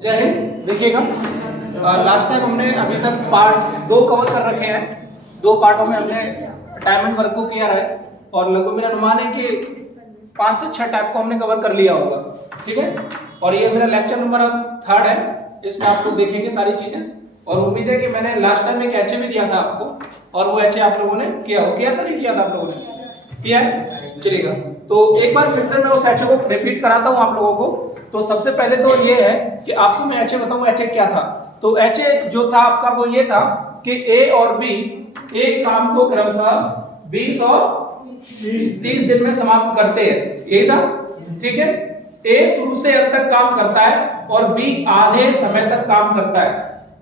जय हिंद। देखिएगा, last time हमने अभी तक पार्ट 2 कवर कर रखे हैं। 2 पार्टों में हमने टाइम एंड वर्क को किया है और लगभग मेरा अनुमान है कि 5 से 6 टाइप को हमने कवर कर लिया होगा। ठीक है, और ये मेरा लेक्चर नंबर 3 है। इसमें आप लोग देखेंगे सारी चीजें और उम्मीद है कि मैंने लास्ट टाइम एक एचए भी दिया था आपको और वो एचए आप लोगों ने किया हो। किया था नहीं किया था आप लोगों ने? किया है, चलेगा। तो एक बार फिर से मैं उस एचए को रिपीट कराता हूं आप लोगों को। तो सबसे पहले तो ये है कि आपको मैं एचए बताऊं एचए क्या था। तो एचए जो था आपका वो ये था कि ए और बी एक काम को क्रमशः 20 और 30 दिन में समाप्त करते हैं, यही था। ठीक है, ए शुरू से अंत तक काम करता है और बी आधे समय तक काम करता है।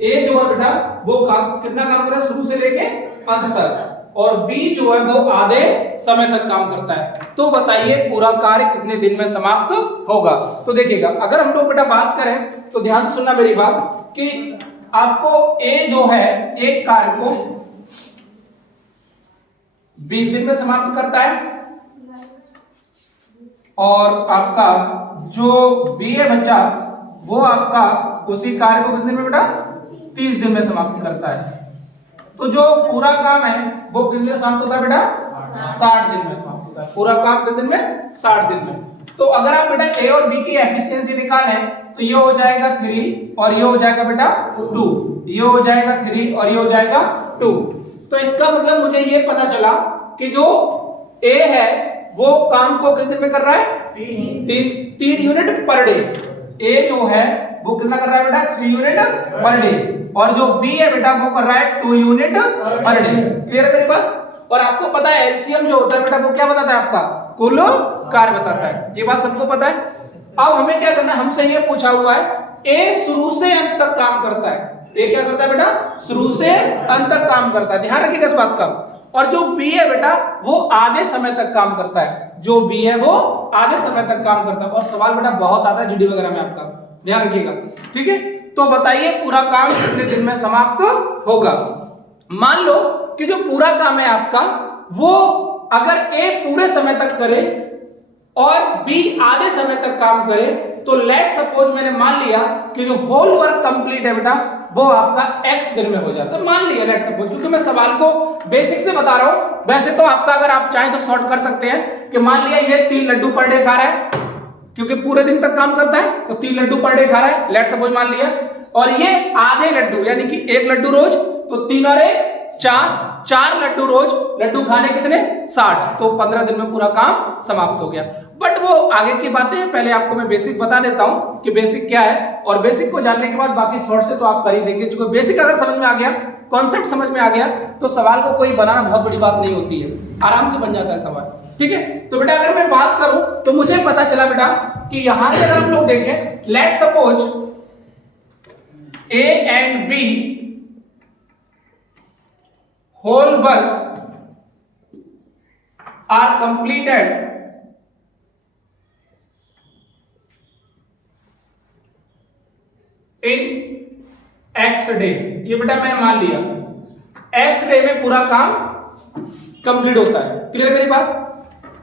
ए जो है बेटा वो कितना काम करता है शुरू से लेके अंत तक, और बी जो है वो आधे समय तक काम करता है। तो बताइए पूरा कार्य कितने दिन में समाप्त होगा? तो देखिएगा, अगर हम लोग बेटा बात करें तो ध्यान से सुनना मेरी बात कि आपको ए जो है एक कार्य को 20 दिन में समाप्त करता है और आपका जो बी है बच्चा वो आपका उसी कार्य को कितने दिन में बेटा 30 दिन में समाप्त करता है। तो जो पूरा काम है वो कितने दिन समाप्त होता है बेटा 60 दिन में समाप्त होता है। पूरा काम कितने दिन में 60 दिन में। तो अगर आप बेटा ए और बी की एफिशिएंसी निकालें तो ये हो जाएगा 3 और ये हो जाएगा बेटा 2, ये हो जाएगा 3 और ये हो जाएगा 2। तो इसका मतलब मुझे ये पता चला कि जो ए है वो काम को कितने दिन में कर रहा है 3 यूनिट पर डे। ए जो है वो कितना कर रहा है बेटा 3 यूनिट पर डे और जो बी है बेटा वो कर रहा है 2 यूनिट पर डे। क्लियर है मेरी बात? और आपको पता है एलसीएम जो होता है बेटा वो क्या बताता है आपका कुल कार्य बताता है। ये बात सबको पता है। अब हमें क्या करना है, हमसे ये पूछा हुआ है ए शुरू से अंत तक काम करता है। ए क्या करता है बेटा शुरू से अंत तक काम करता है, ध्यान रखिएगा इस बात का। और जो बी है बेटा वो आधे समय तक काम करता है। जो बी है वो आधे समय तक काम करता है। और सवाल बेटा बहुत आता है जीडी वगैरह में, आपका ध्यान रखिएगा। ठीक है, तो बताइए पूरा काम कितने दिन में समाप्त होगा? मान लो कि जो पूरा काम है आपका वो अगर ए पूरे समय तक करे और बी आधे समय तक काम करे तो लेट सपोज मैंने मान लिया कि जो होल वर्क कंप्लीट है बेटा वो आपका x दिन में हो जाता है। मान लिया लेट सपोज, क्योंकि मैं सवाल को बेसिक से बता रहा हूं। वैसे तो आपका अगर आप चाहें तो शॉर्ट कर सकते हैं कि मान लिया ये 3 लड्डू पर डे खा रहा है क्योंकि पूरे दिन तक काम करता है, तो 3 लड्डू पर डे खा रहा है लेट सपोज मान लिया। और ये आधे लड्डू यानी कि 1 लड्डू रोज, तो 3 और 1 4 लड्डू रोज, लड्डू खाने कितने 60, तो 15 दिन में पूरा काम समाप्त हो गया। बट वो आगे की बातें हैं, पहले आपको मैं बेसिक बता देता हूं कि बेसिक क्या है और बेसिक को जानने के बाद बाकी शॉर्ट से तो आप कर ही देंगे। क्योंकि बेसिक अगर समझ में आ गया, कॉन्सेप्ट समझ में आ गया तो सवाल को कोई बनाना बहुत बड़ी बात नहीं होती है, आराम से बन जाता है सवाल। ठीक है, तो बेटा अगर मैं बात करूं तो मुझे पता चला बेटा कि यहां से अगर हम लोग देखें let suppose A and B whole work are completed in x day। ये बेटा मैं मान लिया x डे में पूरा काम कंप्लीट होता है। क्लियर मेरी बात?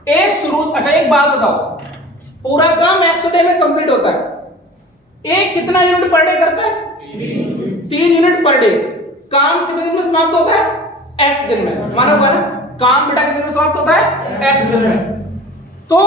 ए शुरू, अच्छा एक बात बताओ, पूरा काम x डे में कंप्लीट होता है। ए कितना यूनिट पर डे करता है 3 यूनिट पर डे। काम कितने दिन में समाप्त होता है x दिन में। माना हुआ ना, काम बेटा कितने दिन में समाप्त होता है x दिन में। तो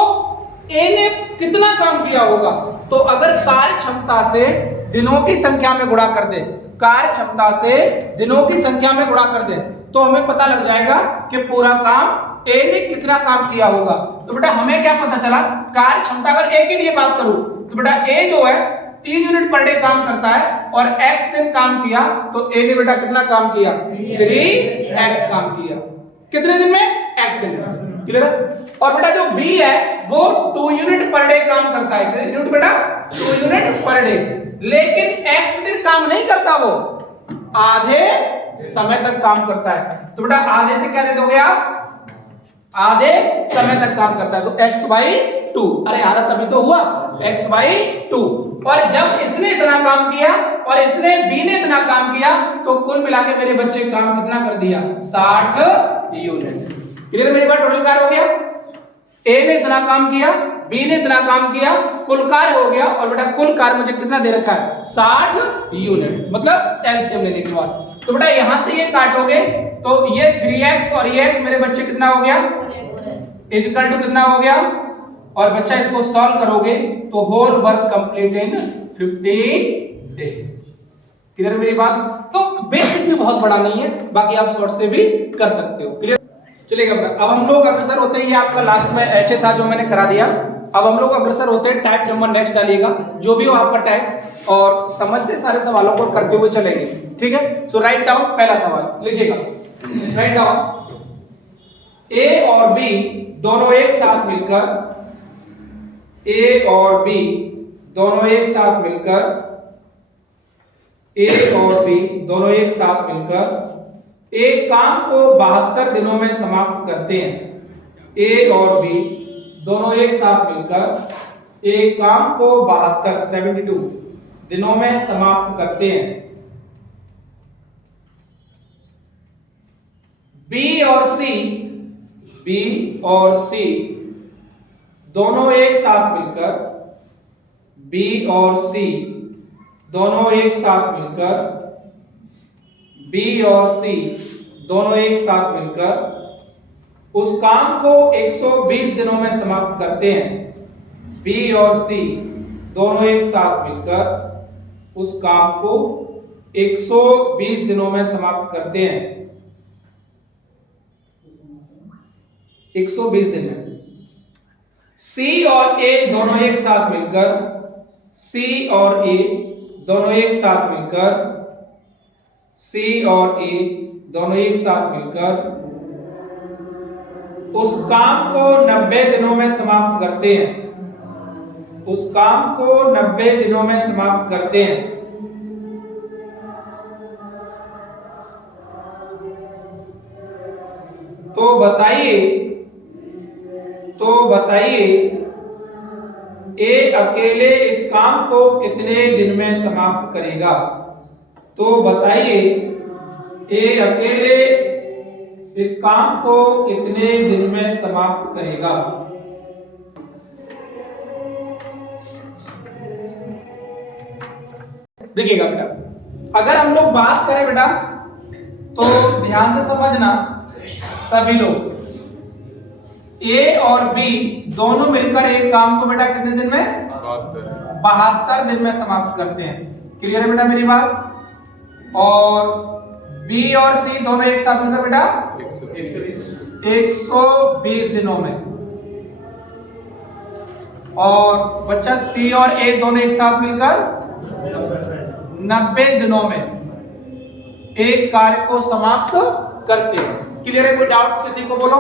a ने कितना काम किया होगा? तो अगर कार्य क्षमता से दिनों की संख्या में गुणा कर दे, कार्य क्षमता से दिनों की संख्या में गुणा कर दे तो हमें पता लग जाएगा कि पूरा काम a ने कितना काम किया होगा। तो बेटा हमें क्या पता चला, कार्य क्षमता अगर a के लिए बात करूं तो बेटा a जो है 3 यूनिट पर डे काम करता है और x दिन काम किया तो a ने बेटा कितना काम किया 3x काम किया। कितने दिन में x दिन में। क्लियर? और बेटा जो b है वो 2 यूनिट पर डे काम करता है। कितने यूनिट बेटा 2 यूनिट पर डे, लेकिन x दिन काम नहीं करता, वो आधे समय तक काम करता है। तो बेटा आधे से क्या दे दोगे आप, आधे समय तक काम करता है तो x/2। अरे आधा तभी तो हुआ x/2। और जब इसने इतना काम किया और इसने बी ने इतना काम किया तो कुल मिला के मेरे बच्चे काम कितना कर दिया 60 यूनिट। क्लियर मेरी बात? टोटल कार्य हो गया, ए ने इतना काम किया बी ने इतना काम किया, कुल कार्य हो गया, और बेटा कुल कार्य मुझे कितना दे रखा है 60 यूनिट, मतलब एलसीएम लेने के बाद। तो बेटा यहां से ये काटोगे तो ये 3x और ये x मेरे बच्चे कितना हो गया इक्वल टू कितना हो गया, और बच्चा इसको सॉल्व करोगे तो whole work complete in 15 day. Clear है मेरी बात? तो बेसिक भी बहुत बड़ा नहीं है, बाकी आप शॉर्ट से भी कर सकते हो। क्लियर चलेगा बेटा? अब हम लोग अग्रसर होते हैं, ये आपका लास्ट में एच था जो मैंने करा दिया। अब हम लोग अग्रसर होते हैं, टाइप नंबर नेक्स्ट डालिएगा जो भी हो आपका टाइप, और समझते सारे सवालों को करते हुए चलेंगे। ठीक है, सो राइट डाउन पहला सवाल लिखिएगा, राइट डाउन ए और बी दोनों एक साथ मिलकर, ए और बी दोनों एक साथ मिलकर, ए और बी दोनों एक साथ मिलकर एक काम को 72 दिनों में समाप्त करते हैं। ए और बी दोनों एक साथ मिलकर एक काम को 72 दिनों में समाप्त करते हैं। बी और सी दोनों एक साथ मिलकर, बी और सी दोनों एक साथ मिलकर, बी और सी दोनों एक साथ मिलकर उस काम को 120 दिनों में समाप्त करते हैं। बी और सी दोनों एक साथ मिलकर उस काम को 120 दिनों में समाप्त करते हैं, 120 दिन में। सी और ए दोनों एक साथ मिलकर, सी और ए दोनों एक साथ मिलकर, सी और ए दोनों एक साथ मिलकर उस काम को 90 दिनों में समाप्त करते हैं, उस काम को 90 दिनों में समाप्त करते हैं। तो बताइए ए अकेले इस काम को कितने दिन में समाप्त करेगा? तो बताइए ए अकेले इस काम को कितने दिन में समाप्त करेगा? देखिएगा बेटा, अगर हम लोग बात करें बेटा तो ध्यान से समझना सभी लोग, ए और बी दोनों मिलकर एक काम को बेटा कितने दिन में 72 दिन में समाप्त करते हैं। क्लियर है बेटा मेरी बात? और बी और सी दोनों एक साथ मिलकर बेटा 120 दिनों में, और बच्चा सी और ए दोनों एक साथ मिलकर 90 दिनों में एक कार्य को समाप्त करते हैं। क्लियर है? कोई डाउट किसी को बोलो।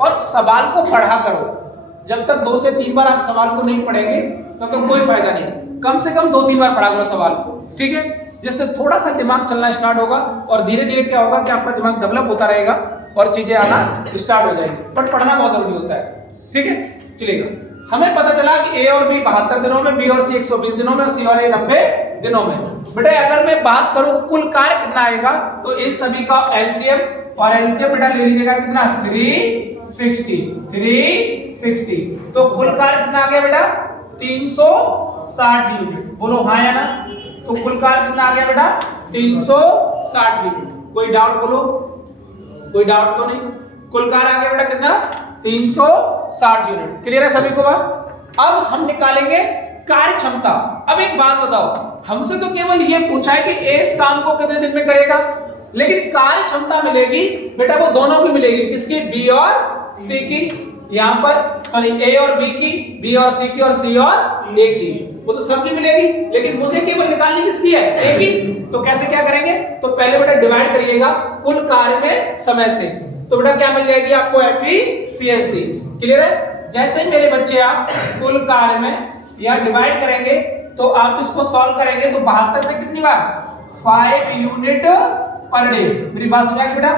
और सवाल को पढ़ा करो, जब तक 2 से 3 बार आप सवाल को नहीं पढ़ेंगे तब तक कोई फायदा नहीं। कम से कम 2-3 बार पढ़ा करो सवाल को, ठीक है? जिससे थोड़ा सा दिमाग चलना स्टार्ट होगा, और धीरे धीरे क्या होगा कि आपका दिमाग डेवलप होता रहेगा और चीजें आना स्टार्ट हो जाएगी। बट पढ़ना बहुत जरूरी होता है, ठीक है? चलेगा। हमें पता चला कि ए और बी 72 दिनों में, बी और सी 120 दिनों में, सी और ए 90 दिनों में। बेटा अगर मैं बात करूं कुल कार्य कितना आएगा, तो इन सभी का एलसीएम, और एलसीएम बेटा ले लीजिएगा कितना 360। तो कुल कार्य कितना आ गया बेटा 360 यूनिट। बोलो हाँ या ना? तो कुल कार्य कितना आ गया बेटा 360 यूनिट। कोई डाउट बोलो? कोई डाउट तो नहीं? कुल कार्य आ गया बेटा कितना 360 यूनिट। क्लियर है सभी को बात? अब हम निकालेंगे कार्य क्षमता। अब एक बात बताओ, हमसे तो केवल ये पूछा है कि ए इस काम को कितने दिन में करेगा, लेकिन कार्य क्षमता मिलेगी बेटा वो दोनों की मिलेगी। किसकी? बी और सी की। यहाँ पर सॉरी ए और बी की, बी और सी की, और सी और ए की, वो तो सबकी मिलेगी। लेकिन मुझे केवल निकालनी किसकी है? ए की। तो कैसे क्या करेंगे? तो पहले बेटा डिवाइड करिएगा कुल कार्य में समय से। तो बेटा क्या मिल जाएगी आपको? एफिशिएंसी। क्लियर है? जैसे ही मेरे बच्चे आप कुल कार्य में यहाँ डिवाइड करेंगे तो आप इसको सॉल्व करेंगे तो 72 से कितनी बार? 5 यूनिट पर डे। मेरी बात समझ बेटा?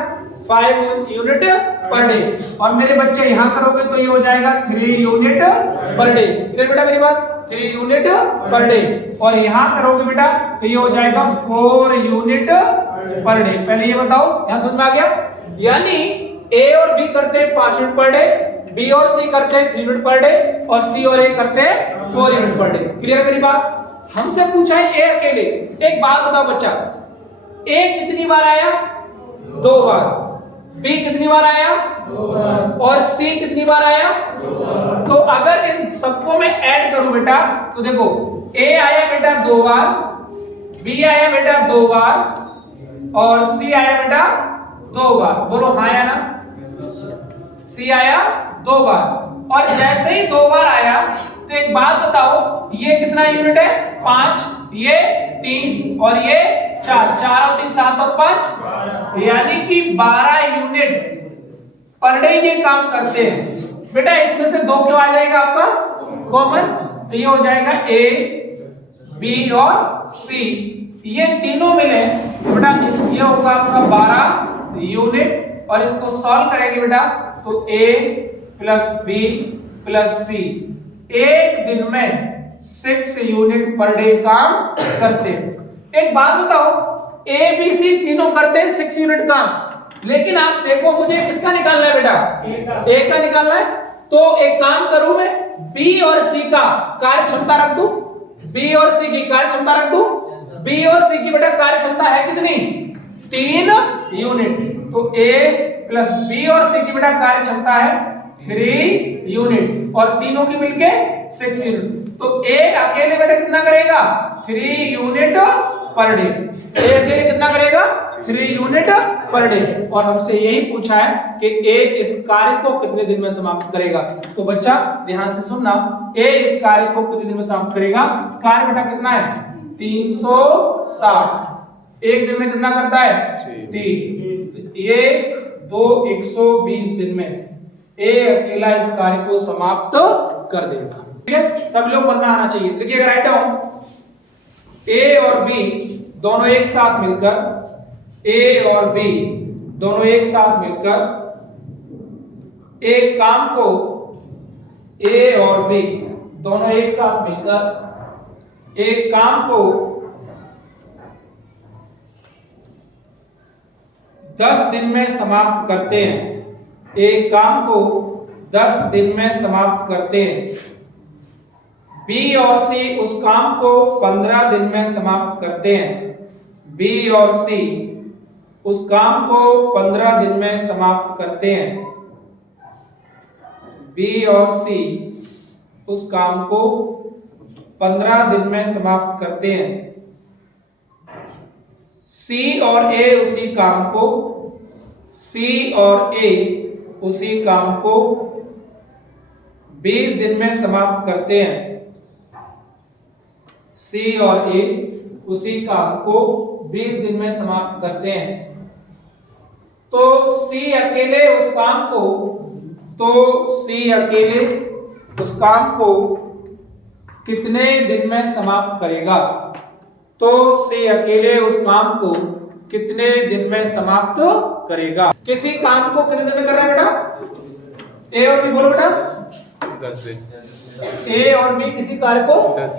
5 यूनिट पर डे। और मेरे बच्चे यहाँ करोगे तो ये हो जाएगा 3 यूनिट पर डे। क्लियर बेटा मेरी बात? 3 यूनिट पर डे। और यहाँ करोगे बेटा तो ये हो जाएगा 4 यूनिट पर डे। पहले ये बताओ, यहाँ समझ में आ गया? यानी ए और बी करते हैं 5 यूनिट पर डे, बी और सी करते हैं 3 यूनिट पर डे और सी और ए करते हैं 4 यूनिट पर डे। क्लियर है मेरी बात? हमसे पूछा है ए अकेले। एक बात बताओ बच्चा, ए कितनी बार आया? 2 बार। बी कितनी बार आया? 2 बार। और सी कितनी बार आया? 2 बार। तो अगर इन सबको मैं ऐड करूं बेटा तो देखो ए आया बेटा 2 बार, बी आया बेटा 2 बार और सी आया बेटा 2 बार। बोलो हाँ आया ना? सी आया 2 बार और जैसे ही 2 बार आया तो एक बात बताओ, ये कितना यूनिट है? 5, ये 3 और ये 4, 4 और 3 7 और 5, यानी कि 12 यूनिट पर डे ये काम करते हैं। बेटा इसमें से 2 क्यों आ जाएगा आपका कॉमन? तो ये हो जाएगा ए, बी और सी, ये तीनों मिले बेटा ये होगा आपका 12 यूनिट और इसको सॉल्व करेंगे बेटा तो ए प्लस बी प्लस सी एक दिन में 6 यूनिट पर डे काम करते हैं। एक बात बताओ, ए बी सी तीनों करते हैं 6 यूनिट काम, लेकिन आप देखो मुझे किसका निकालना है बेटा? ए का निकालना है। तो एक काम करूं मैं, बी और सी का कार्य क्षमता रख दूं, बी और सी की कार्य क्षमता रख दूं। बी और सी की बेटा कार्य क्षमता है कितनी? 3 यूनिट। तो ए प्लस बी और सी की बेटा कार्य क्षमता है 3 यूनिट और तीनों की मिलके 6 यूनिट। तो ए अकेले बेटा कितना करेगा? 3 यूनिट पर डे। ए अकेले कितना करेगा? 3 यूनिट पर डे। और हमसे यही पूछा है कि ए इस कार्य को कितने दिन में समाप्त करेगा। तो बच्चा ध्यान से सुनना, ए इस कार्य को कितने दिन में समाप्त करेगा? कार्य बेटा कितना है? 360। एक दिन में कितना करता है? 3। 1 2 120 दिन में ए अकेला इस कार्य को समाप्त कर देगा। ठीक है, सब लोग पढ़ना आना चाहिए। लिखिएगा, राइट डाउन। ए और बी दोनों एक साथ मिलकर, ए और बी दोनों एक साथ मिलकर एक काम को, ए और बी दोनों एक साथ मिलकर एक काम को 10 दिन में समाप्त करते हैं। एक काम को 10 दिन में समाप्त करते हैं। बी और सी उस काम को 15 दिन में समाप्त करते हैं। बी और सी उस काम को 15 दिन में समाप्त करते हैं। बी और सी उस काम को 15 दिन में समाप्त करते हैं। सी और ए उसी काम को, सी और ए उसी काम को 20 दिन में समाप्त करते हैं। सी और ए उसी काम को 20 दिन में समाप्त करते हैं। तो सी अकेले उस काम को, सी अकेले उस काम को कितने दिन में समाप्त करेगा? तो सी अकेले उस काम को कितने दिन में समाप्त करेगा? किसी काम को कितने दिन में करना है बेटा? ए और बी बोलो बेटा। 10 दिन। ए और बी किसी कार्य को 10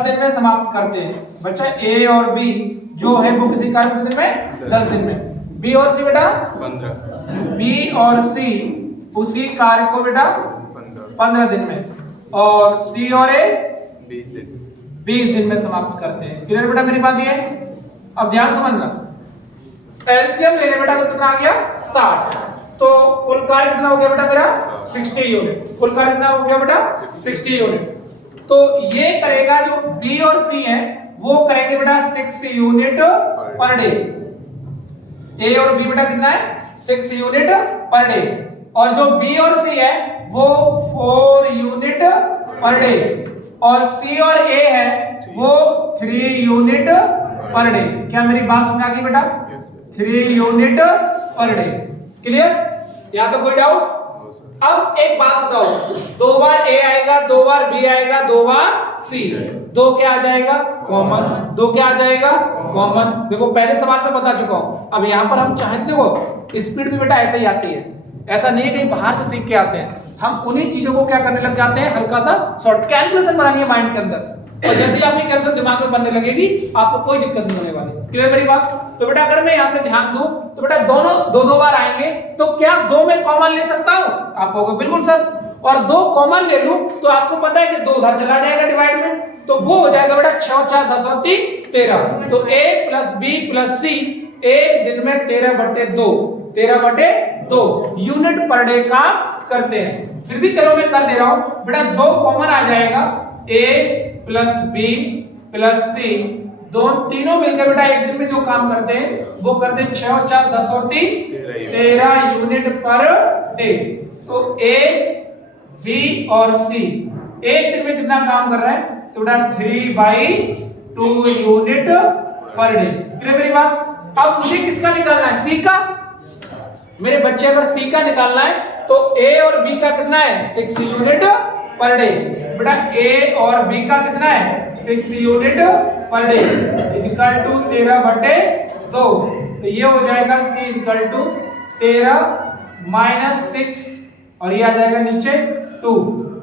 दिन में समाप्त करते हैं। बच्चा ए और बी जो है वो किसी कार्य को कितने दिन में? 10 दिन में। बी और सी बेटा 15। बी और सी उसी कार्य को बेटा 15 दिन में और सी और ए 20 दिन में समाप्त करते हैं। क्लियर बेटा मेरी बात ये? अब ध्यान समझना, एलसीएम ले ले बेटा तो कितना आ गया? 60। तो कुल कार्य कितना हो गया बेटा मेरा? 60 यूनिट। कुल कार्य कितना हो गया बेटा? 60 यूनिट। तो ये करेगा जो बी और सी है वो करेंगे बेटा 6 यूनिट पर डे। ए और बी बेटा कितना है? 6 यूनिट पर डे। और जो बी और सी है वो 4 यूनिट पर डे और सी और ए है वो 3 यूनिट पर डे। क्या मेरी बात समझ आ गई बेटा? 3 यूनिट पर डे। क्लियर? यहाँ तो कोई डाउट? अब एक बात बताओ, 2 बार ए आएगा, 2 बार बी आएगा, 2 बार सी, 2 क्या आ जाएगा? कॉमन। 2 क्या आ जाएगा? कॉमन। देखो पहले सवाल में बता चुका हूं। अब यहाँ पर हम चाहें तो देखो स्पीड भी बेटा ऐसे ही आती है, ऐसा नहीं है कहीं बाहर से सीख के आते हैं। हम उन्हीं चीजों को क्या करने लग जाते हैं, हल्का सा शॉर्ट कैलकुलेशन बनानी है माइंड के अंदर। और जैसे ही आपकी कैलकुलेशन दिमाग में बनने लगेगी आपको कोई दिक्कत नहीं होने वाली। क्लियर मेरी बात? तो बेटा अगर मैं यहां से ध्यान दूं तो बेटा दोनों दो बार आएंगे, तो क्या 2 में कॉमन ले सकता हूं? आप कहोगे बिल्कुल सर, और 2 कॉमन ले लूं तो आपको पता है कि 2 उधर चला जाएगा डिवाइड में, तो वो हो जाएगा बेटा 6 और 4 10 और 3 13। तो a + b + c एक दिन में 13/2 यूनिट पर डे का करते हैं। फिर भी चलो मैं कर दे रहा हूं बेटा, 2 कॉमन आ जाएगा, a + b + c तीनों मिलकर बेटा एक दिन में जो काम करते हैं वो करते हैं 6 और 4 10 और 3 13 यूनिट पर डे। तो a b और c एक दिन में कितना काम कर रहा है? तो बेटा 3/2 यूनिट पर डे। क्लियर मेरी बात? अब मुझे किसका निकालना है? c का। मेरे बच्चे अगर c का निकालना है तो a और b का कितना है? 6 यूनिट पर डे। बेटा a और b का कितना है? 6 unit per day equal to 13/2। तो ये हो जाएगा c इक्वल टू 13 - 6 और ये आ जाएगा नीचे 2।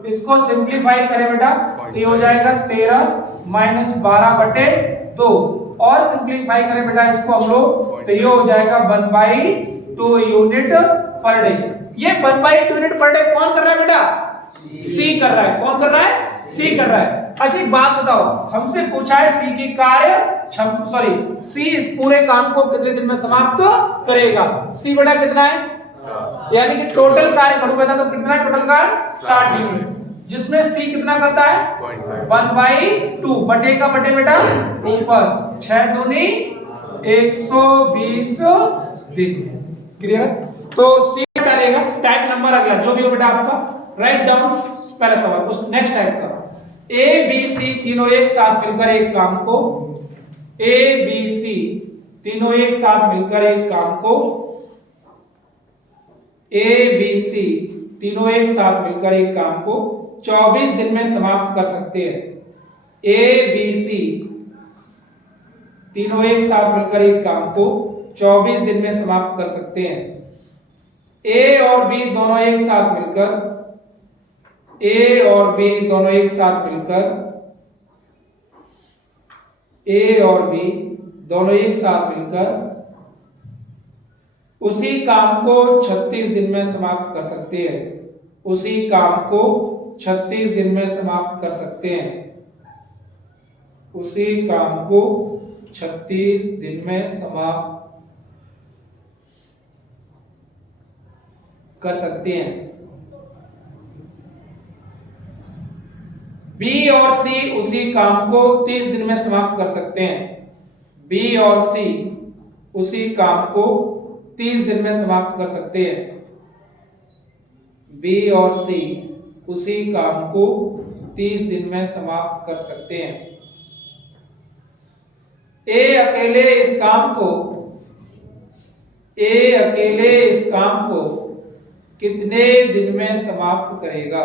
इसको सिंपलीफाई करें बेटा तो ये हो जाएगा 13 - 12/2 और सिंपलीफाई करें बेटा इसको हम लोग तो ये हो जाएगा 1/2 यूनिट पर डे। ये 1/2 यूनिट पर डे कौन कर रहा है बेटा? C कर रहा है। कौन कर रहा है? C कर रहा है। अच्छा एक बात बताओ, हमसे पूछा है C की कार्य C इस पूरे काम को कितने दिन में समाप्त करेगा? C बेटा कितना है? यानी कि टोटल कार्य करूंगा तो कितना टोटल कार्य? 60 यूनिट, जिसमें C कितना करता है? 1/2 बटे का बटे बेटा ऊपर 6 दूनी 120 दिन। क्लियर? तो C करेगा टाइप नंबर अगला जो भी हो बेटा आपका राइट डाउन पहला सवाल। उस नेक्स्ट टाइप का A B C तीनों एक साथ मिलकर एक काम को A B C तीनों एक साथ मिलकर एक काम को A B C तीनों एक साथ मिलकर एक काम को 24 दिन में समाप्त कर सकते हैं। A B C तीनों एक साथ मिलकर एक काम को 24 दिन में समाप्त कर सकते हैं। A और B दोनों एक साथ मिलकर A और B दोनों एक साथ मिलकर A और B दोनों एक साथ मिलकर उसी काम को 36 दिन में समाप्त कर सकते हैं। उसी काम को 36 दिन में समाप्त कर सकते हैं। उसी काम को 36 दिन में समाप्त कर सकते हैं। B और C उसी काम को 30 दिन में समाप्त कर सकते हैं। B और C उसी काम को 30 दिन में समाप्त कर सकते हैं। B और C उसी काम को 30 दिन में समाप्त कर सकते हैं। A अकेले इस काम को कितने दिन में समाप्त करेगा?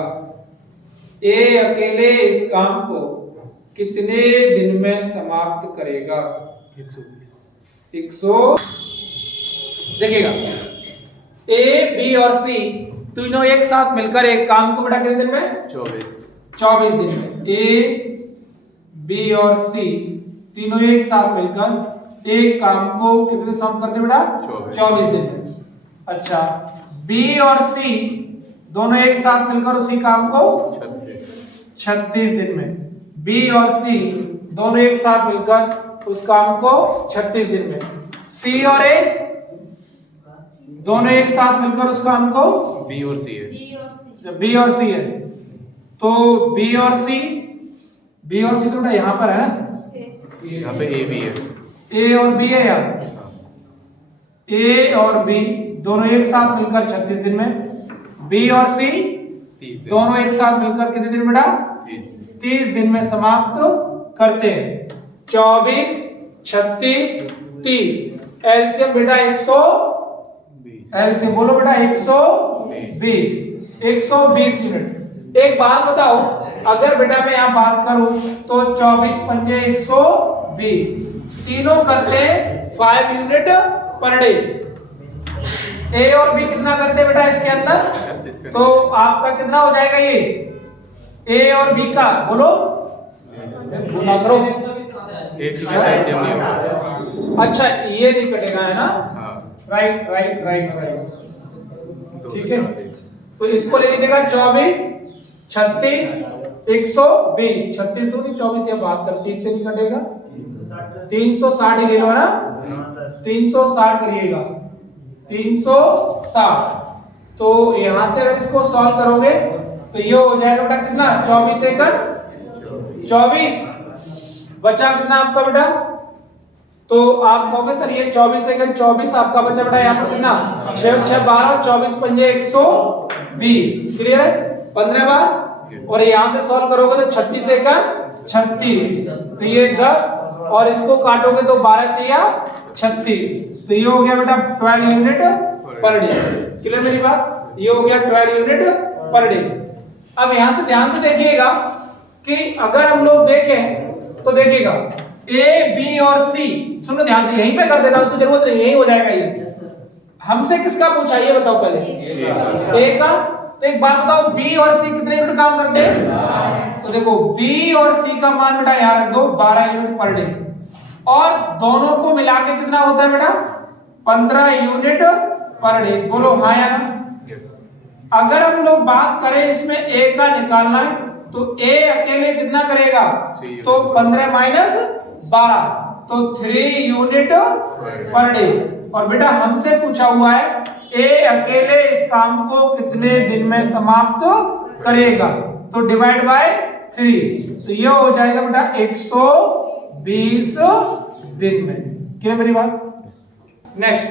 A अकेले इस काम को कितने दिन में समाप्त करेगा? 120 देखिएगा A B और C तीनों एक साथ मिलकर एक काम को बेटा कितने दिन में? 24 दिन में। A B और C तीनों एक साथ मिलकर एक काम को कितने दिन समाप्त करते बेटा? 24 दिन में। अच्छा B और C दोनों एक साथ मिलकर उसी काम को 36 दिन में। B और C दोनों एक साथ मिलकर उस काम को 36 दिन में। C और A दोनों एक साथ मिलकर उस काम को B और C है। B और C है तो B और C तो बेटा यहाँ पर है ना, यहाँ पे A भी है। A और B है यार। A और B दोनों एक साथ मिलकर 36 दिन में। B और C दोनों एक साथ मिलकर कितने दिन बेटा? 30 दिन में समाप्त करते हैं। 24 36 30 एलसीएम बेटा 120। एलसीएम बोलो बेटा 120 यूनिट। एक बात बताओ, अगर बेटा मैं यहाँ बात करूं तो 24 पंजे 120 तीनों करते 5 यूनिट पर डे। A और B कितना करते हैं बेटा इसके अंदर? तो आपका कितना हो जाएगा ये A और B का बोलो गुना करो। एक से एलसीएम नहीं होगा। अच्छा ये नहीं कटेगा है ना? हाँ। Right right right right. ठीक है 240। तो इसको ले लीजिएगा 24 36 120 36 दूनी 24 या बात कर 30 से नहीं कटेगा 360 ही ले लो है ना? 360 करिएगा 360। तो यहां से अगर इसको सॉल्व करोगे तो ये हो जाएगा बेटा कितना 24 एकड़ 24 बचा कितना आपका बेटा? तो आप कहोगे सर ये 24 सेकंड 24 आपका बचा बेटा यहाँ पर कितना 6 6 12 24 पंजे 120 क्लियर है 15 बार। और यहाँ से सॉल्व करोगे तो 36 सेकंड 36 तो ये 10 और इसको काटोगे तो 12 तिया 36 तो ये हो गया बेटा 12 यूनिट पर डे। क्लियर मेरी बात? ये हो गया 12 यूनिट पर डे। अब यहाँ से ध्यान से देखिएगा कि अगर हम लोग देखें तो देखिएगा ए बी और सी सुनो ध्यान से यहीं पे कर देना उसको जरूरत नहीं यही हो जाएगा। ये हमसे किसका पूछा ये बताओ पहले ए का। तो एक बात बताओ बी और सी कितने यूनिट काम करते हैं? तो देखो बी और सी का मान बेटा यहाँ रख दो 12 यूनिट पर डे और दोनों को मिला के कितना होता है बेटा 15 यूनिट पर डे। बोलो हाँ या ना? अगर हम लोग बात करें इसमें ए का निकालना है तो ए अकेले कितना करेगा? तो 15 माइनस 12 तो 3 यूनिट पर डे। और बेटा हमसे पूछा हुआ है ए अकेले इस काम को कितने दिन में समाप्त करेगा? तो डिवाइड बाय 3 तो ये हो जाएगा बेटा 120 दिन में। क्लियर मेरी बात? नेक्स्ट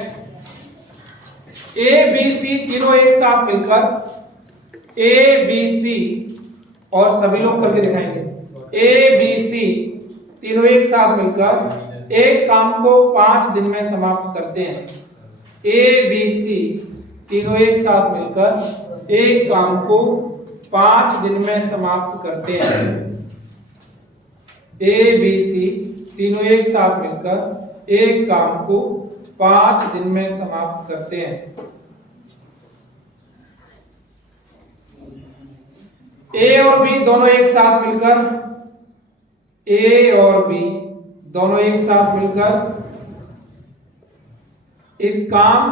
ए बी सी तीनों एक साथ मिलकर ए बी सी और सभी लोग करके दिखाएंगे ए बी सी तीनों एक साथ मिलकर एक काम को 5 दिन में समाप्त करते हैं। ए बी सी तीनों एक साथ मिलकर एक काम को 5 दिन में समाप्त करते हैं। ए बी सी तीनों एक साथ मिलकर एक काम को 5 दिन में समाप्त करते हैं। ए और बी दोनों एक साथ मिलकर ए और बी दोनों एक साथ मिलकर इस काम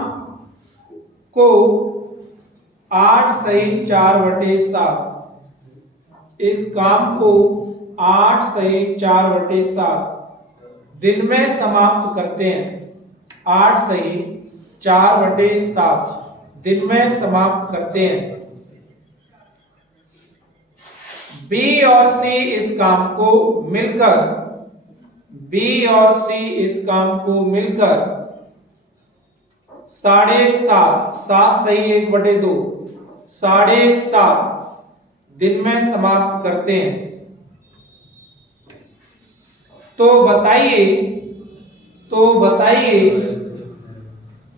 को 8 सही 4/7 इस काम को 8 सही 4/7 दिन में समाप्त करते हैं। 8 सही 4/7 दिन में समाप्त करते हैं। बी और सी इस काम को मिलकर बी और सी इस काम को मिलकर 7.5 7 सही 1/2 7.5 दिन में समाप्त करते हैं। तो बताइए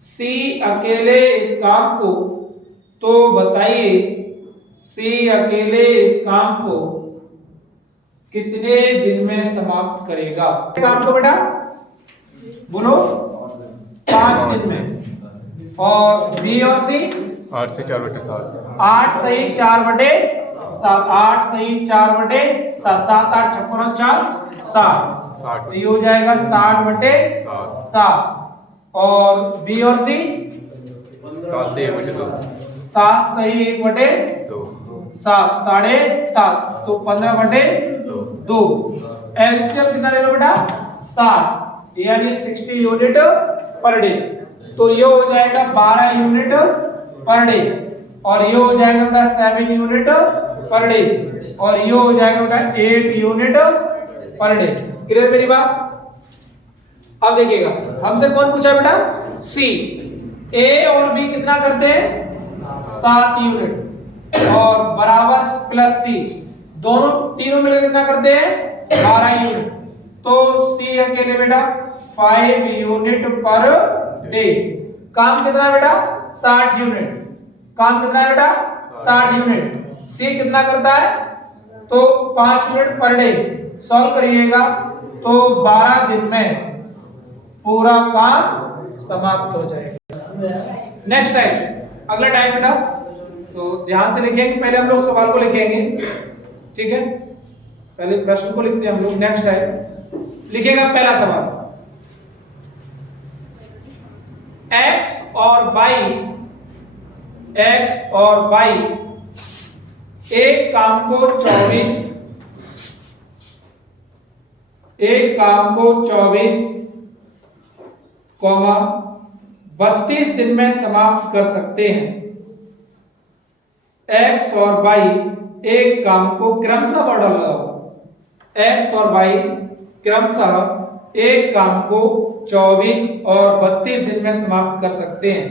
सी अकेले इस काम को सी अकेले इस काम को कितने दिन में समाप्त करेगा? काम को बेटा बोलो 5 दिन में। और बी और सी 8 से 4/7 8 सही 4/7 8 सही 4/7 7 8 56 4 60 ये हो जाएगा 60/7। और बी और सी 7 से 1/2 7 सही 1/2 7 7.5 तो 15/2 एलसीएम कितना ले लो बेटा 60 यानी 60 यूनिट पर डे। तो ये हो जाएगा 12 यूनिट पर डे और ये हो जाएगा बेटा 7 यूनिट पर डे और ये हो जाएगा बेटा 8 यूनिट पर डे। क्लियर मेरी बात? अब देखिएगा हमसे कौन पूछा बेटा सी। ए और बी कितना करते हैं 7 यूनिट और बराबर प्लस सी दोनों तीनों मिलकर कितना करते हैं 12 यूनिट। तो सी अकेले बेटा 5 यूनिट पर डे। काम कितना बेटा 60 यूनिट। काम कितना है बेटा 60 यूनिट। सी कितना करता है तो 5 यूनिट पर डे। सॉल्व करिएगा तो 12 दिन में पूरा काम समाप्त हो जाएगा। नेक्स्ट टाइम अगला टाइम बेटा तो ध्यान से लिखेंगे। पहले हम लोग सवाल को लिखेंगे ठीक है। पहले प्रश्न को लिखते हैं हम लोग। नेक्स्ट है, लिखेगा पहला सवाल, x और y एक काम को 24 32 दिन में समाप्त कर सकते हैं। x और y एक काम को क्रमशः बॉर्डर लगाओ, x और y क्रमशः एक काम को 24 और 32 दिन में समाप्त कर सकते हैं।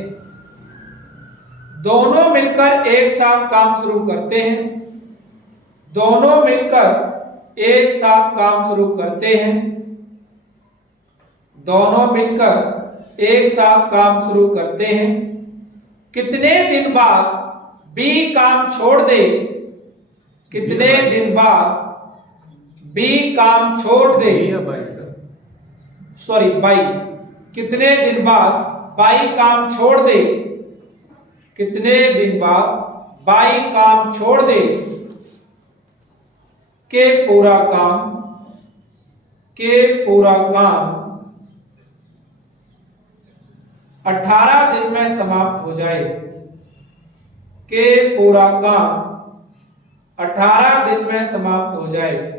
दोनों मिलकर एक साथ काम शुरू करते हैं। दोनों मिलकर एक साथ काम शुरू करते हैं। दोनों मिलकर एक साथ काम शुरू करते हैं। कितने दिन बाद B काम छोड़ दे, कितने दिन बाद B काम छोड़ दे, सॉरी बाई, कितने दिन बाद बाई काम छोड़ दे, कितने दिन बाद बाई काम छोड़ दे के पूरा काम 18 दिन में समाप्त हो जाए, के पूरा काम 18 दिन में समाप्त हो जाए।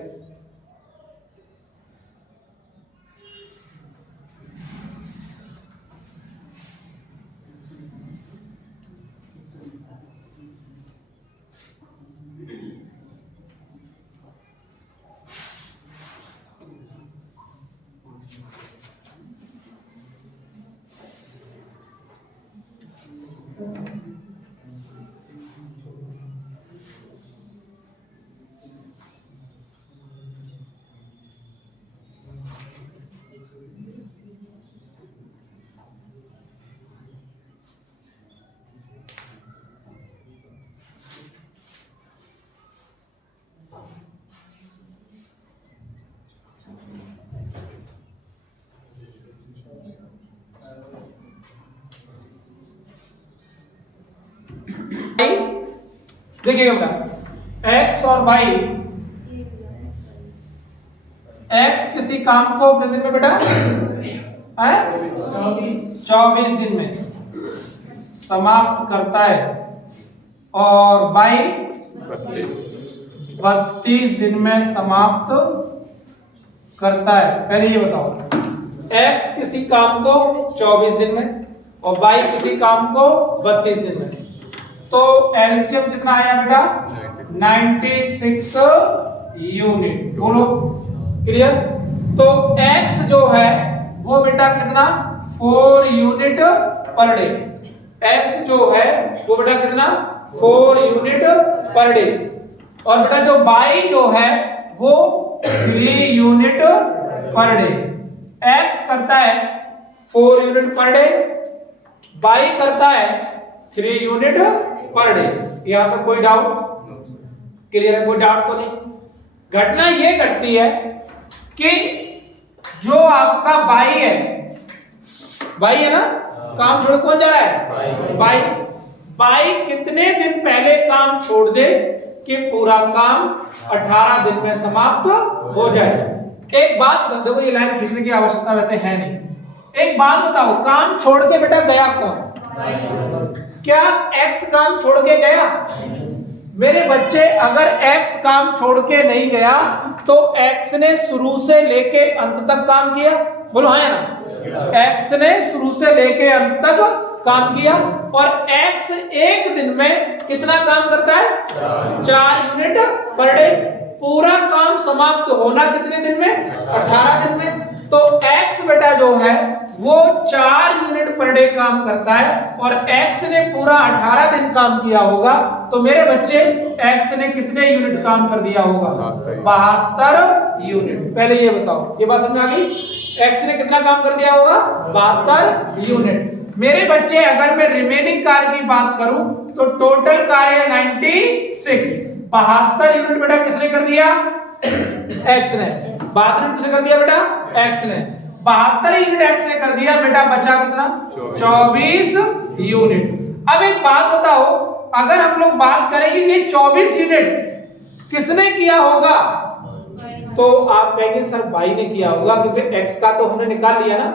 देखिएगा बेटा, x और y, x किसी काम को कितने दिन में बेटा है 24 दिन में समाप्त करता है और y 32 दिन में समाप्त करता है। पहले ये बताओ, x किसी काम को 24 दिन में और y किसी काम को 32 दिन में, तो एलसीएम कितना आया बेटा 96 यूनिट। बोलो क्लियर। तो x जो है वो बेटा कितना 4 यूनिट पर डे, x जो है वो बेटा कितना 4 यूनिट पर डे, और बेटा जो y जो है वो 3 यूनिट पर डे। x करता है 4 यूनिट पर डे, y करता है 3 यूनिट पर डे। यहां तक कोई डाउट क्लियर है? कोई डाउट तो नहीं। घटना ये घटती है कि जो आपका बाई है, बाई है ना, काम छोड़ कौन जा रहा है बाई। बाई कितने दिन पहले काम छोड़ दे कि पूरा काम 18 दिन में समाप्त हो जाए। एक बात देखो, ये लाइन खींचने की आवश्यकता वैसे है नहीं। एक बात बताओ, काम छोड़ के बेटा गया कौन? क्या x काम छोड़ के गया? मेरे बच्चे, अगर x काम छोड़ के नहीं गया तो x ने शुरू से लेके अंत तक काम किया। बोलो हाँ या ना? x ने शुरू से लेके अंत तक काम किया और x एक दिन में कितना काम करता है 4 यूनिट पर डे। पूरा काम समाप्त होना कितने दिन में 18 दिन में। तो x बेटा जो है वो 4 यूनिट पर डे काम करता है और x ने पूरा 18 दिन काम किया होगा। तो मेरे बच्चे x ने कितने यूनिट काम कर दिया होगा 72 यूनिट। पहले ये बताओ, ये बात समझ आ गई? x ने कितना काम कर दिया होगा 72 यूनिट। मेरे बच्चे, अगर मैं रिमेनिंग कार्य की बात करूं तो टोटल कार्य 96। 72 यूनिट बेटा किसने कर दिया? x ने। 72 यूनिट किसने कर दिया बेटा? x ने। 72 यूनिट x ने कर दिया बेटा, बचा कितना 24 यूनिट। अब एक बात बताओ, अगर हम लोग बात करें कि ये 24 यूनिट किसने किया होगा तो आप कहेंगे सर बाई ने किया होगा, क्योंकि x का तो हमने निकाल लिया ना।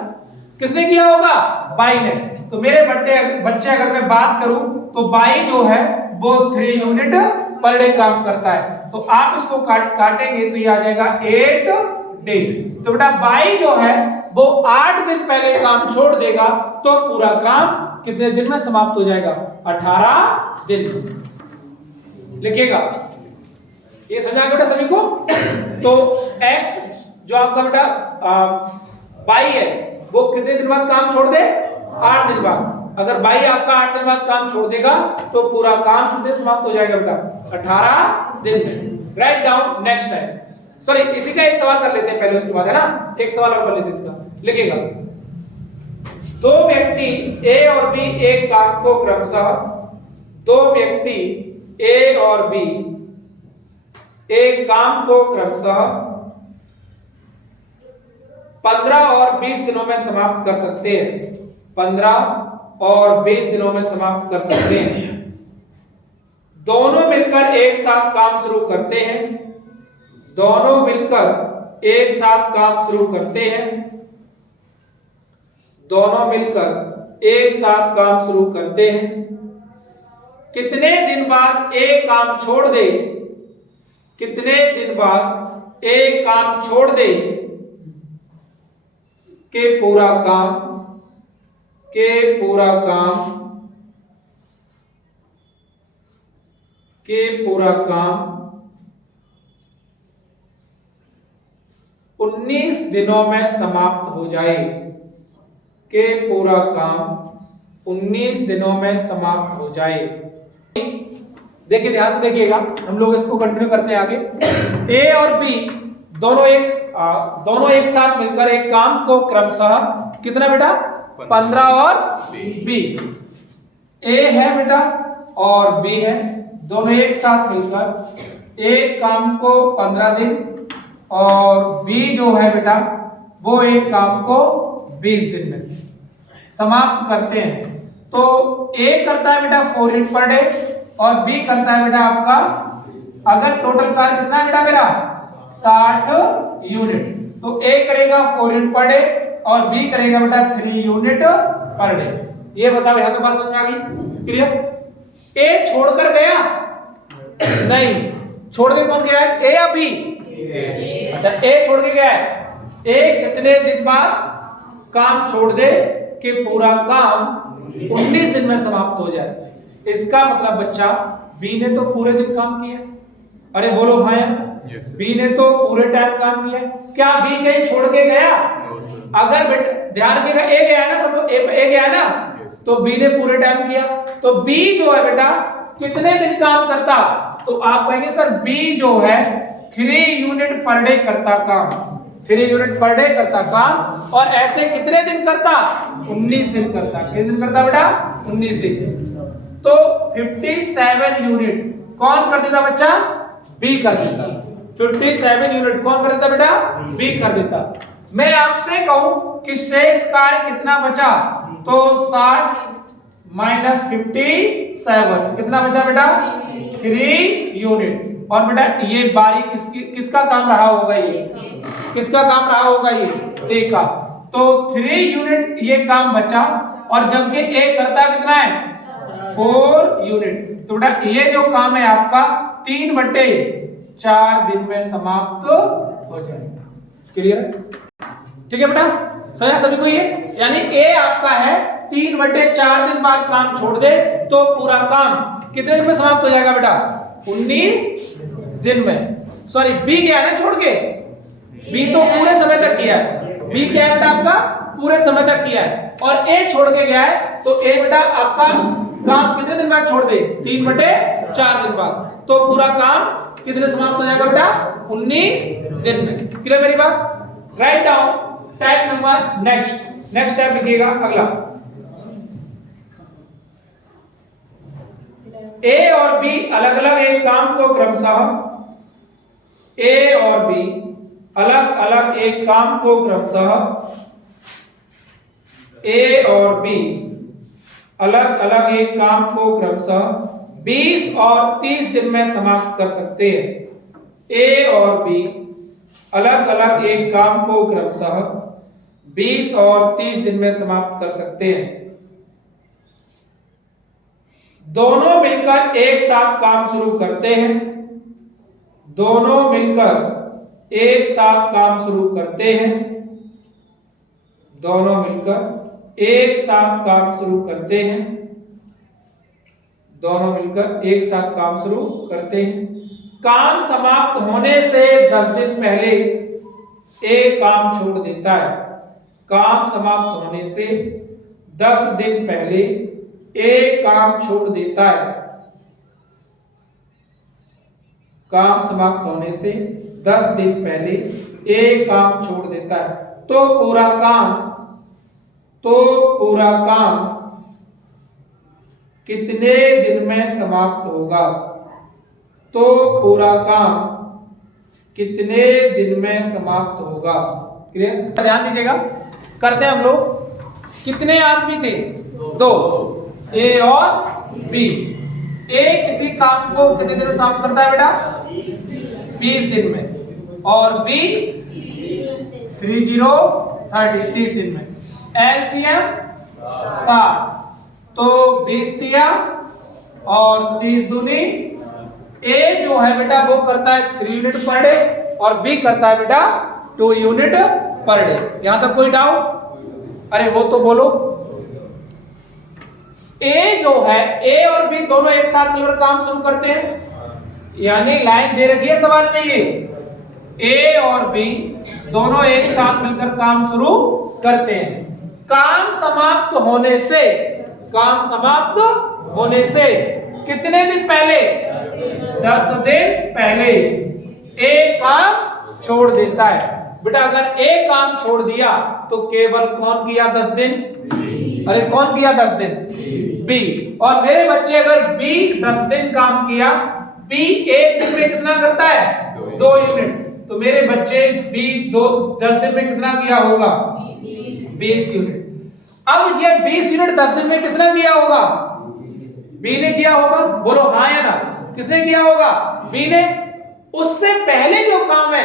किसने किया होगा? बाई ने। तो मेरे बच्चे अगर मैं बात करूं तो बाई जो है वो 3 यूनिट पर डे काम करता है। तो आप इसको काटेंगे तो ये आ जाएगा 8 डे। तो बेटा बाई जो है वो 8 दिन पहले काम छोड़ देगा तो पूरा काम कितने दिन में समाप्त हो जाएगा? 18 दिन। लिखिएगा, ये समझ आ गया बेटा सभी को? तो x जो आपका बेटा बाई है वो कितने दिन बाद काम छोड़ दे? 8 दिन बाद। अगर बाई आपका 8 दिन बाद काम छोड़ देगा तो पूरा काम कितने समाप्त हो जाएगा बेटा? 18 दिन में। Write down. नेक्स्ट है, सॉरी इसी का एक सवाल कर लेते हैं पहले, उसके बाद है ना एक सवाल और कर लेते हैं इसका। लिखिएगा, दो व्यक्ति A और B एक काम को क्रमशः, दो व्यक्ति A और B एक काम को क्रमशः 15 और 20 दिनों में समाप्त कर सकते हैं। 15 और 20 दिनों में समाप्त कर सकते हैं। दोनों मिलकर एक साथ काम शुरू करते हैं। दोनों मिलकर एक साथ काम शुरू करते हैं। दोनों मिलकर एक साथ काम शुरू करते हैं। कितने दिन बाद एक काम छोड़ दे? कितने दिन बाद एक काम छोड़ दे के पूरा काम पूरा काम 19 दिनों में समाप्त हो जाए। के पूरा काम 19 दिनों में समाप्त हो जाए। देखिए ध्यान से देखिएगा, हम लोग इसको कंटिन्यू करते हैं आगे। ए और बी दोनों एक साथ मिलकर एक काम को क्रमशः कितना बेटा? 15 और 20। ए है बेटा और बी है, दोनों एक साथ मिलकर एक काम को 15 दिन और बी जो है बेटा वो एक काम को 20 दिन में समाप्त करते हैं। तो ए करता है बेटा 4 यूनिट पर डे और बी करता है बेटा आपका, अगर टोटल कार्य कितना है बेटा मेरा? 60 यूनिट। तो ए करेगा 4 यूनिट पर डे और बी करेगा बेटा 3 यूनिट पर डे। ये बताओ यहां तो बात समझ में आ गई? क्लियर? ए छोड़कर गया? नहीं। छोड़ के कौन गया है? ए या बी? अच्छा ए छोड़ के गया है। ए कितने दिन बाद काम छोड़ दे कि पूरा काम 19 दिन में समाप्त हो जाए? इसका मतलब बच्चा बी ने तो पूरे दिन काम किया। अरे बोलो भाई, बी ने तो पूरे टाइम काम किया। क्या बी कहीं छोड़ के गया? अगर बेटा ध्यान रखिएगा, ए गया ना, सब लोग ए गया ना, तो बी ने पूरे टाइम किया। तो बी जो है बेटा कितने दिन काम करता? तो आप कहेंगे सर बी जो है 3 यूनिट पर डे करता काम। 3 यूनिट पर डे करता काम और ऐसे कितने दिन करता? 19 दिन करता। कितने दिन करता बेटा? 19 दिन। तो 57 यूनिट कौन कर देता बच्चा? बी कर देता। 57 यूनिट कौन कर देता बेटा? बी कर देता। मैं आपसे कहूं कि शेष कार्य कितना बचा? तो 60 माइनस 57 कितना बचा बेटा? 3 यूनिट। और बेटा ये बारी किसका काम रहा होगा? ये किसका काम रहा होगा? ये ए का। तो 3 यूनिट ये काम बचा और जबकि ए करता कितना है? 4 यूनिट। तो बेटा ये जो काम है आपका 3/4 दिन में समाप्त हो जाएगा। क्लियर है? ठीक है बेटा, समझा सभी को? ये यानी ए आपका है 3/4 दिन बाद काम छोड़ दे तो पूरा काम कितने दिन में समाप्त हो जाएगा बेटा? 19 दिन में। सॉरी बी गया ना छोड़ के, बी तो पूरे समय तक किया है। बी क्या है बेटा आपका? पूरे समय तक किया है। और ए छोड़ के गया है तो ए बेटा आपका काम कितने दिन बाद छोड़ दे? 3/4 दिन बाद। तो पूरा काम कितने समाप्त हो जाएगा बेटा? 19 दिन में। क्लियर मेरी बात? Write down type number next type लिखिएगा अगला। ए और बी अलग अलग एक काम को क्रमशः, ए और बी अलग अलग एक काम को क्रमशः, ए और बी अलग अलग एक काम को क्रमशः 20 और 30 दिन में समाप्त कर सकते हैं। ए और बी अलग अलग एक काम को क्रमशः 20 और 30 दिन में समाप्त कर सकते हैं। दोनों मिलकर एक साथ काम शुरू करते हैं। दोनों मिलकर एक साथ काम शुरू करते हैं। दोनों मिलकर एक साथ काम शुरू करते हैं। दोनों मिलकर एक साथ काम शुरू करते हैं। काम समाप्त होने से 10 दिन पहले एक काम छोड़ देता है। काम समाप्त होने से 10 दिन पहले एक काम छोड़ देता है। काम समाप्त होने से 10 दिन पहले एक काम छोड़ देता है। तो पूरा काम कितने दिन में समाप्त होगा? तो पूरा काम कितने दिन में समाप्त होगा? क्लियर? ध्यान दीजिएगा, करते हैं हम लोग। कितने आदमी थे? 2, ए और बी। ए किसी काम को कितने दिन में समाप्त करता है बेटा? 20 दिन में। और बी 30 दिन में। एलसीएम 60। तो 20 दिया और 30 दूनी। ए जो है बेटा वो करता है 3 यूनिट पर डे और बी करता है बेटा 2 यूनिट पर डे। यहां तक कोई डाउट? अरे हो तो बोलो। ए जो है, ए और बी दोनों एक साथ मिलकर काम शुरू करते हैं। यानी लाइन दे रखी है सवाल में, ये ए और बी दोनों एक साथ मिलकर काम शुरू करते हैं। काम समाप्त होने से कितने दिन पहले? 10 दिन पहले एक काम छोड़ देता है। बेटा अगर एक काम छोड़ दिया तो केवल कौन किया 10 दिन? अरे कौन किया 10 दिन? बी। और मेरे बच्चे अगर बी 10 दिन काम किया, बी एक दिन में कितना करता है? 2 यूनिट। तो मेरे बच्चे बी 10 दिन में कितना किया होगा? 20 यूनिट। अब ये 20 यूनिट 10 दिन में किसने किया होगा? बी ने किया होगा। बोलो हाँ या ना? किसने किया होगा? बी ने। उससे पहले जो काम है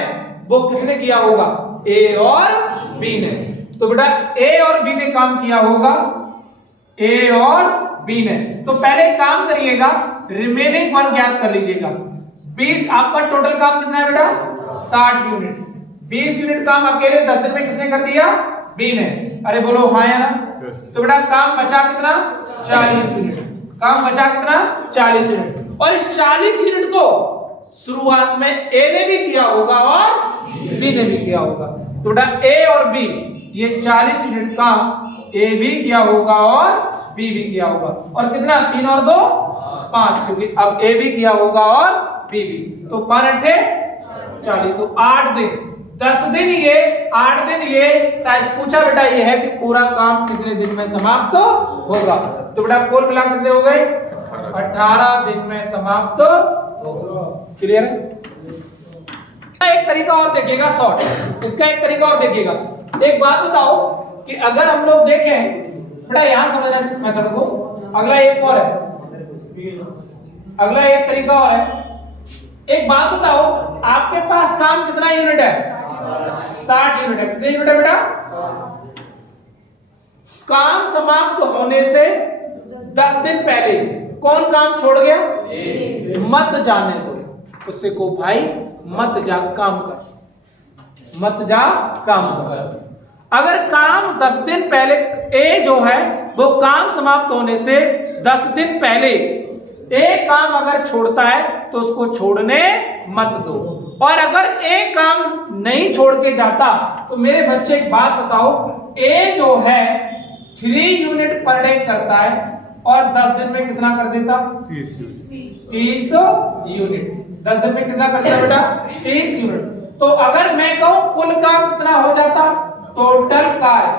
वो किसने किया होगा? ए और बी ने। तो बेटा ए और बी ने काम किया होगा, ए और बी ने। तो पहले काम करिएगा, रिमेनिंग 1 ज्ञात कर लीजिएगा। 20 आपका टोटल काम कितना है बेटा? 60 यूनिट। 20 यूनिट काम अकेले 10 दिन में किसने कर दिया? बी ने। अरे बोलो हाँ या ना? तो बेटा काम बचा कितना? 40 यूनिट। काम बचा कितना? 40 यूनिट। और इस 40 यूनिट को शुरुआत में ए ने भी किया होगा और बी ने भी किया होगा। तो बेटा ए और बी ये 40 यूनिट काम ए भी किया होगा और बी भी किया होगा। और कितना? 3 और 2 5, क्योंकि अब ए भी किया होगा और बी भी। तो 5 8 40। तो 8 दिन 10 दिन ये 8 दिन ये शायद पूछा बेटा ये है कि पूरा काम कितने दिन में समाप्त होगा। तो बेटा कुल मिला कितने हो गए? 18 दिन में समाप्त होगा। क्लियर है? एक तरीका और देखिएगा शॉर्ट। इसका एक तरीका और देखिएगा। एक बात बताओ कि अगर हम लोग देखें बेटा यहां समझना इस मेथड को। अगला एक और है, अगला एक तरीका और है। एक बात बताओ, आपके पास काम कितना यूनिट है? 60 यूनिट है। कितने यूनिट है बेटा? काम समाप्त होने से 10 दिन पहले कौन काम छोड़ गया? मत जाने दो उससे को भाई, मत जा काम कर, मत जा काम कर। अगर काम 10 दिन पहले ए जो है वो काम समाप्त होने से 10 दिन पहले एक काम अगर छोड़ता है तो उसको छोड़ने मत दो। और अगर एक काम नहीं छोड़ के जाता तो मेरे बच्चे एक बात बताओ, ए जो है 3 यूनिट पर डे करता है और 10 दिन में कितना कर देता? 30 यूनिट। 10 दिन में कितना करता बेटा? 30 यूनिट। तो अगर मैं कहूं कुल काम कितना हो जाता? टोटल कार्य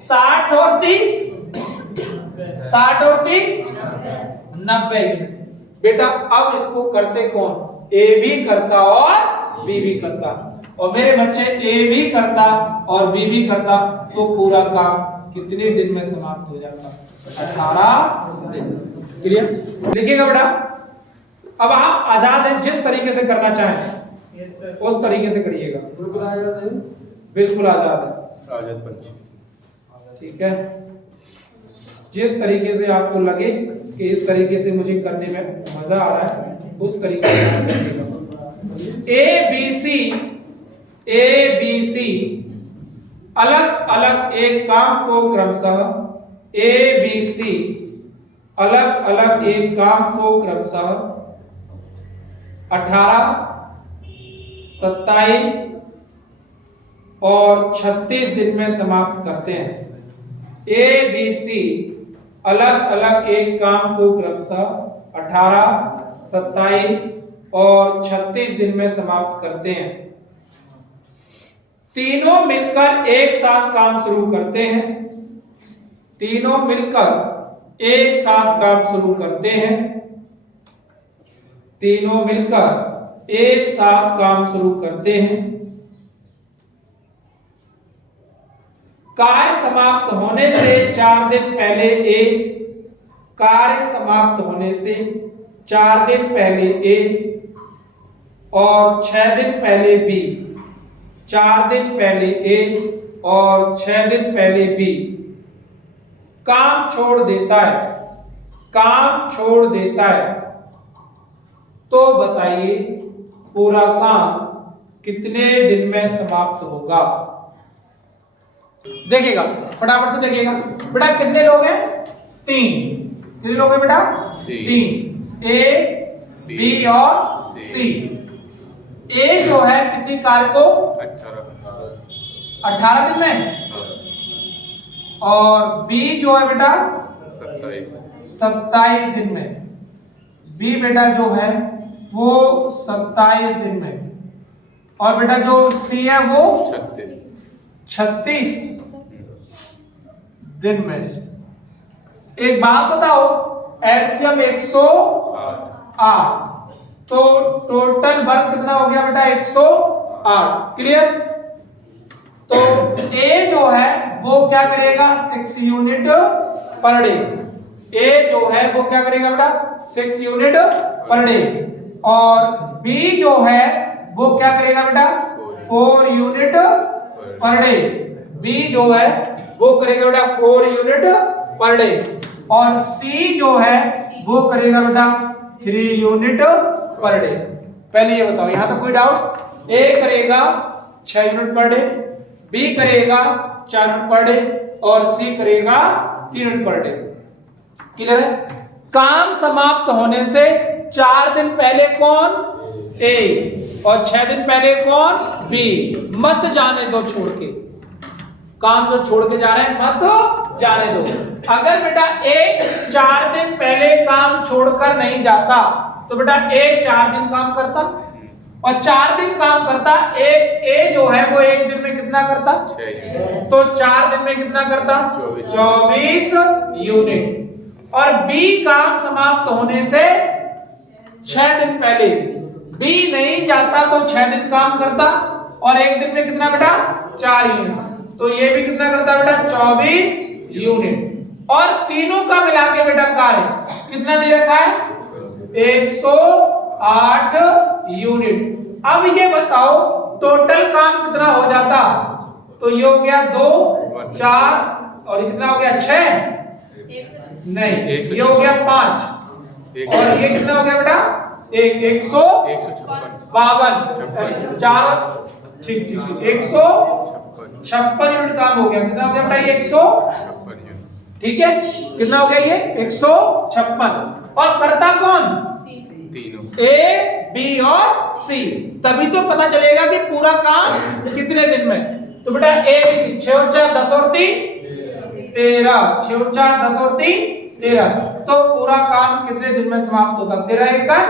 60 और 30 90 यूनिट। बेटा अब इसको करते कौन? ए भी करता और बी भी करता। और मेरे बच्चे ए भी करता और बी भी करता तो पूरा काम कितने दिन में समाप्त हो जाता? 18 दिन। क्लियर? देखिएगा बेटा, अब आप आजाद हैं जिस तरीके से करना चाहें। उस तरीके से करिएगा। बिल्कुल आजाद है, आजाद पंछी। ठीक है। जिस तरीके से आपको लगे कि इस तरीके से मुझे करने में मजा आ रहा है, उस तरीके से आप करिएगा। ए बी सी अलग अलग एक काम को क्रमशः ए बी सी अलग अलग एक काम को क्रमशः 18, 27 और 36 दिन में समाप्त करते हैं। ए बी सी अलग अलग एक काम को क्रमशः 18, 27 और 36 दिन में समाप्त करते हैं। तीनों मिलकर एक साथ काम शुरू करते हैं। तीनों मिलकर एक साथ काम शुरू करते हैं। तीनों मिलकर एक साथ काम शुरू करते हैं। कार्य समाप्त होने से 4 दिन पहले ए, कार्य समाप्त होने से 4 दिन पहले ए और 6 दिन पहले बी, 4 दिन पहले ए और 6 दिन पहले बी काम छोड़ देता है, काम छोड़ देता है। तो बताइए पूरा काम कितने दिन में समाप्त होगा? देखिएगा, फटाफट से देखिएगा बेटा। कितने लोग हैं? 3। कितने लोग हैं बेटा? 3। ए, बी और सी। ए जो है किसी कार्य को 18 दिन में, और बी जो है बेटा 27 दिन में। बी बेटा जो है वो 27 दिन में, और बेटा जो सी है वो 36 दिन में। एक बात बताओ, एलसीएम 108, तो टोटल वर्क कितना हो गया बेटा? 108। क्लियर? तो ए जो है वो क्या करेगा? 6 यूनिट पर डे। ए जो है वो क्या करेगा बेटा? 6 यूनिट पर डे। और बी जो है वो क्या करेगा बेटा? 4 यूनिट पर डे। बी जो है वो करेगा बेटा 4 यूनिट पर डे। और सी जो है वो करेगा बेटा 3 यूनिट पर डे। पहले ये बताओ, यहां तक कोई डाउट? ए करेगा 6 यूनिट पर डे, बी करेगा 4 यूनिट पर डे और सी करेगा 3 यूनिट पर डे। क्लियर है? काम समाप्त होने से 4 दिन पहले कौन? ए, और 6 दिन पहले कौन? बी। मत जाने दो छोड़ के, काम जो छोड़ के जा रहे हैं मत जाने दो। अगर बेटा ए 4 दिन पहले काम छोड़कर नहीं जाता तो बेटा ए 4 दिन काम करता, और 4 दिन काम करता। ए जो है वो एक दिन में कितना करता? 6 यूनिट। तो 4 दिन में कितना करता? 24 यूनिट। और बी काम समाप्त होने से 6 दिन पहले, बी नहीं जाता तो 6 दिन काम करता, और एक दिन में कितना बेटा? 4 यूनिट। तो ये भी कितना करता बेटा? 24 यूनिट। और तीनों का मिला के बेटा कार्य कितना दे रखा है? 108 यूनिट। अब ये बताओ टोटल काम कितना हो जाता? तो ये हो गया 2, 4 और कितना हो गया? 6 नहीं, ये हो गया 5 और ये कितना हो गया बेटा? 152। 4 ठीक 156 यूनिट काम हो गया। कितना हो गया बेटा? ये 156। ठीक है, कितना हो गया? ये 156। और करता कौन? तीनों, ए, बी और सी। तभी तो पता चलेगा कि पूरा काम कितने दिन में। तो बेटा ए बी सी 6 और 4 10 और 3 13, 6 और 4 10 और 3 13। तो पूरा काम कितने दिन में समाप्त होता? 13 एकड़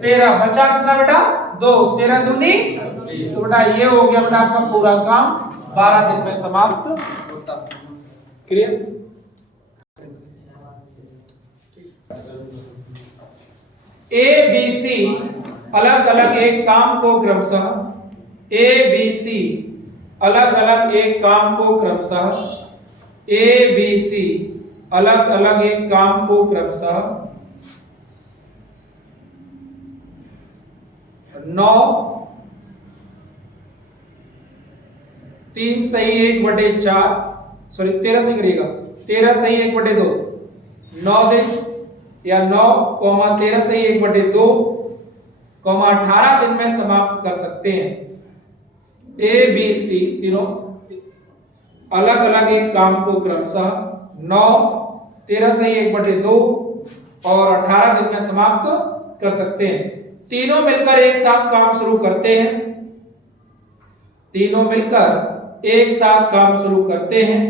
13। बचा कितना बेटा? 2, 13 दूनी। तो बेटा ये हो गया बेटा आपका पूरा काम 12 दिन में समाप्त होता। क्लियर? ए बी सी अलग अलग एक काम को क्रमशः, ए बी सी अलग अलग एक काम को क्रमशः, ए बी सी अलग अलग एक काम को क्रमशः 9, 3 सही 1/4, सॉरी 13 सही करिएगा, 13 सही 1/2, 9 दिन या 9, 13 सही 1/2, 18 दिन में समाप्त कर सकते हैं। ए बी सी तीनों अलग अलग एक काम को क्रमशः 9, 13 सही 1/2 और 18 दिन में समाप्त कर सकते हैं। तीनों मिलकर एक साथ काम शुरू करते हैं, तीनों मिलकर एक साथ काम शुरू करते हैं,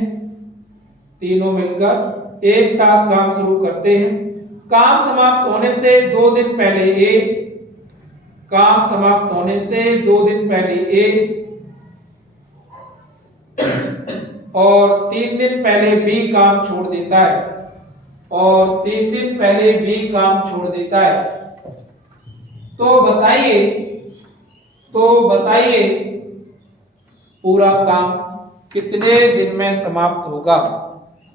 तीनों मिलकर एक साथ काम शुरू करते हैं। काम समाप्त होने से 2 दिन पहले ए, काम समाप्त होने से 2 दिन पहले ए और 3 दिन पहले बी काम छोड़ देता है, और 3 दिन पहले बी काम छोड़ देता है। तो बताइए पूरा काम कितने दिन में समाप्त होगा?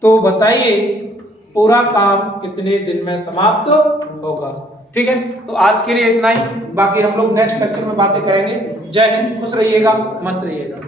तो बताइए पूरा काम कितने दिन में समाप्त होगा? ठीक है, तो आज के लिए इतना ही, बाकी हम लोग नेक्स्ट लेक्चर में बातें करेंगे। जय हिंद, खुश रहिएगा, मस्त रहिएगा।